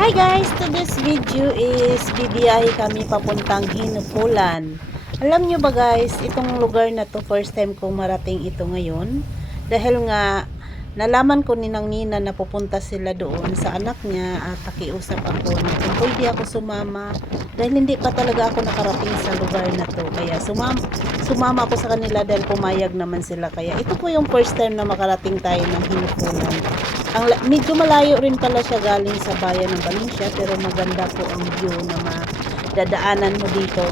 Hi guys! Today's video is bibiyahe kami papuntang Hinupulan. Alam nyo ba guys, itong lugar na to first time kong marating ito ngayon. Dahil nga nalaman ko ni Nang Nina na pupunta sila doon sa anak niya at nakiusap ako na kung pwede ako sumama. Dahil hindi pa talaga ako nakarating sa lugar na to. Kaya sumama ako sa kanila dahil pumayag naman sila. Kaya ito po yung first time na makarating tayo ng Hinupulan. Medyo malayo rin pala siya galing sa bayan ng Valencia, pero maganda po ang view na madadaanan mo dito.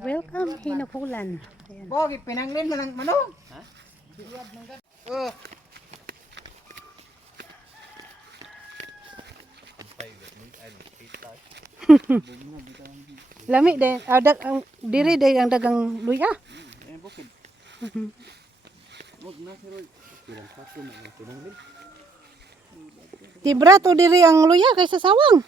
Welcome Hinupulan. Ayan. Bogi, pinanglin mo ng manong. Ha? Lami din. Diri day ang dagang luya. Di brato diri ang luya kaysa sawang.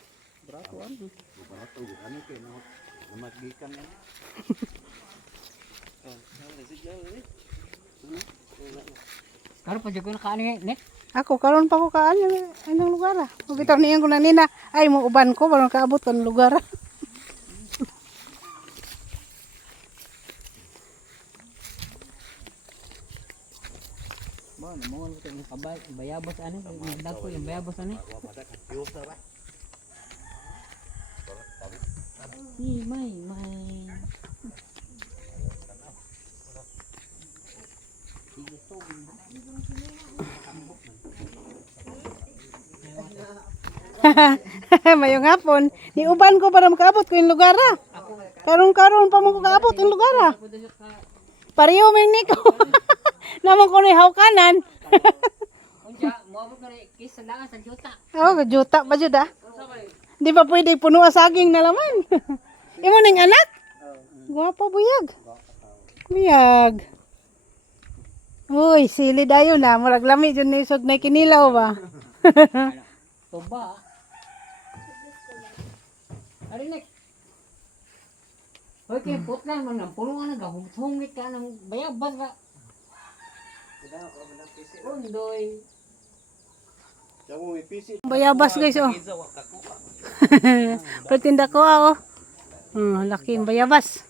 Karo pa jud ko nakaani net. Ako karon pa ko kaan anong lugar ah. Bitaw niyan ko na nina ay mo uban ko baron kaabot kan lugar. Ba, namongon ko yung kabay, bayabas ani, dagko yung bayabas ani. May. Mayong hapon. Ni uban ko para makaabot ko yung lugar ah. Karon pa mo ko kaabot yung lugar ah. Pareho may niko. Naman ko ni hawkanan. Unja, moabot na rin kis sa langan sa juta. Oh, juta pa jud ah. Di ba pwede puno ang saging na laman? Imo ning anak? Guwapo buyag. Buyag. Uy, sili dayo na. Murag lami jud ni sog na kinilaw ba? Tuba. Ari nek. Hoy kay putlan man nang puno na gahumit ka nang bayabas ka. Undoy. Bayabas guys oh. Pertinda ko oh. Laki ang bayabas.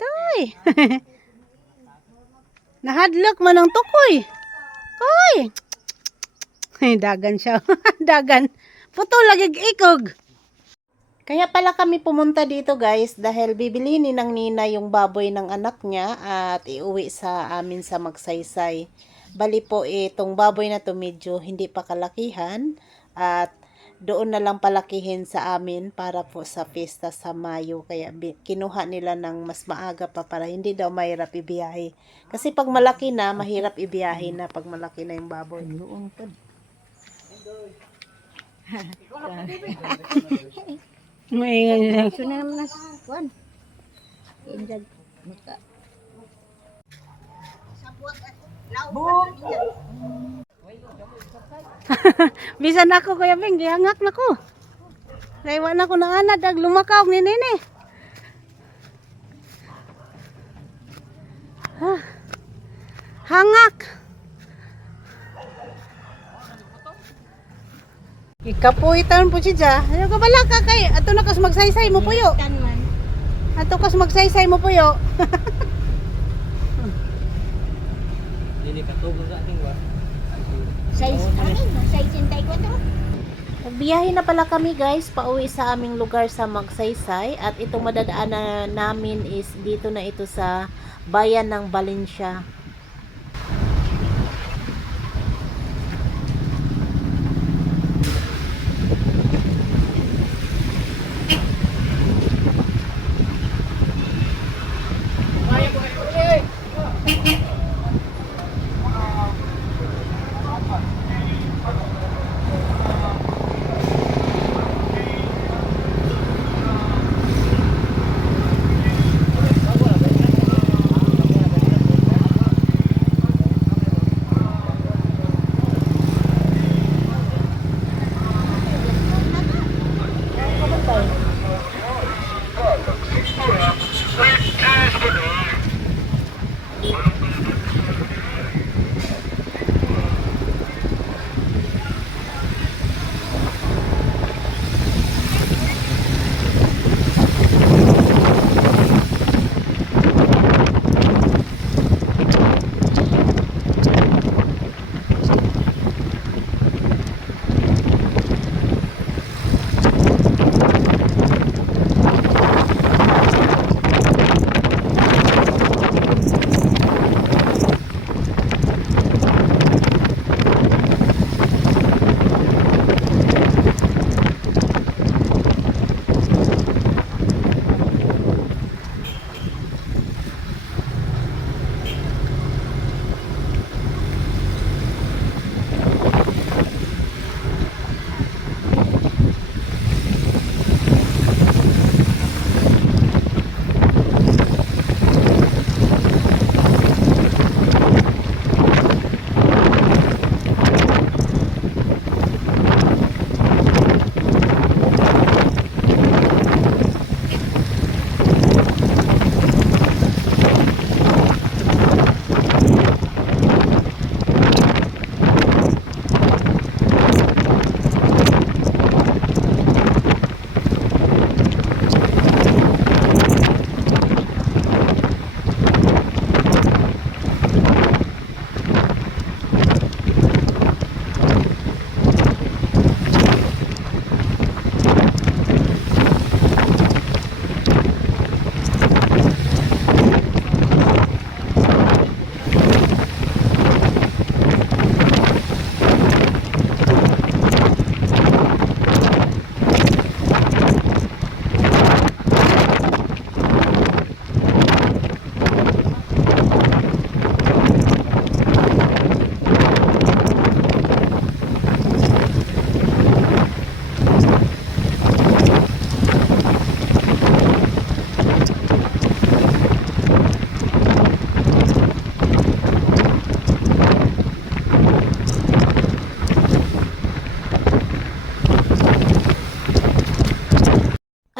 Toy. Nahadlok man ang tukoy. Koy. Dagan siya. Dagan. Puto lagi ikog. Kaya pala kami pumunta dito guys dahil bibili ni Nang Nina yung baboy ng anak niya at iuwi sa amin sa Magsaysay. Bali po itong baboy na to medyo hindi pa kalakihan at doon na lang palakihin sa amin para po sa pista sa Mayo. Kaya kinuha nila ng mas maaga pa para hindi daw mahirap ibiyahe. Kasi pag malaki na, mahirap ibiyahe na pag malaki na yung baboy. Doon ka. Maingay niya. Gusto na naman na kuan. Injag. Mata. Bisan ako Kuya Beng, gihangak na ko. Kaya wala ko na anad, lumakaw ni Nene. Ah, hangak. Ikapuitan po siya. Ano ka bala ka kay? Ato na kas magsaysay mo puyo. Tan man. Ato kas magsaysay mo puyo. Dili ka tubo sa ating wa. Size ano? Size 64. Biyahe na pala kami guys, pauwi sa aming lugar sa Magsaysay at itong madadaanan namin is dito na ito sa bayan ng Valencia.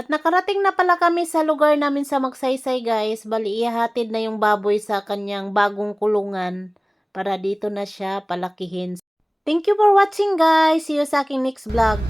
At nakarating na pala kami sa lugar namin sa Magsaysay guys. Bali ihahatid na yung baboy sa kanyang bagong kulungan para dito na siya palakihin. Thank you for watching guys. See you sa aking next vlog.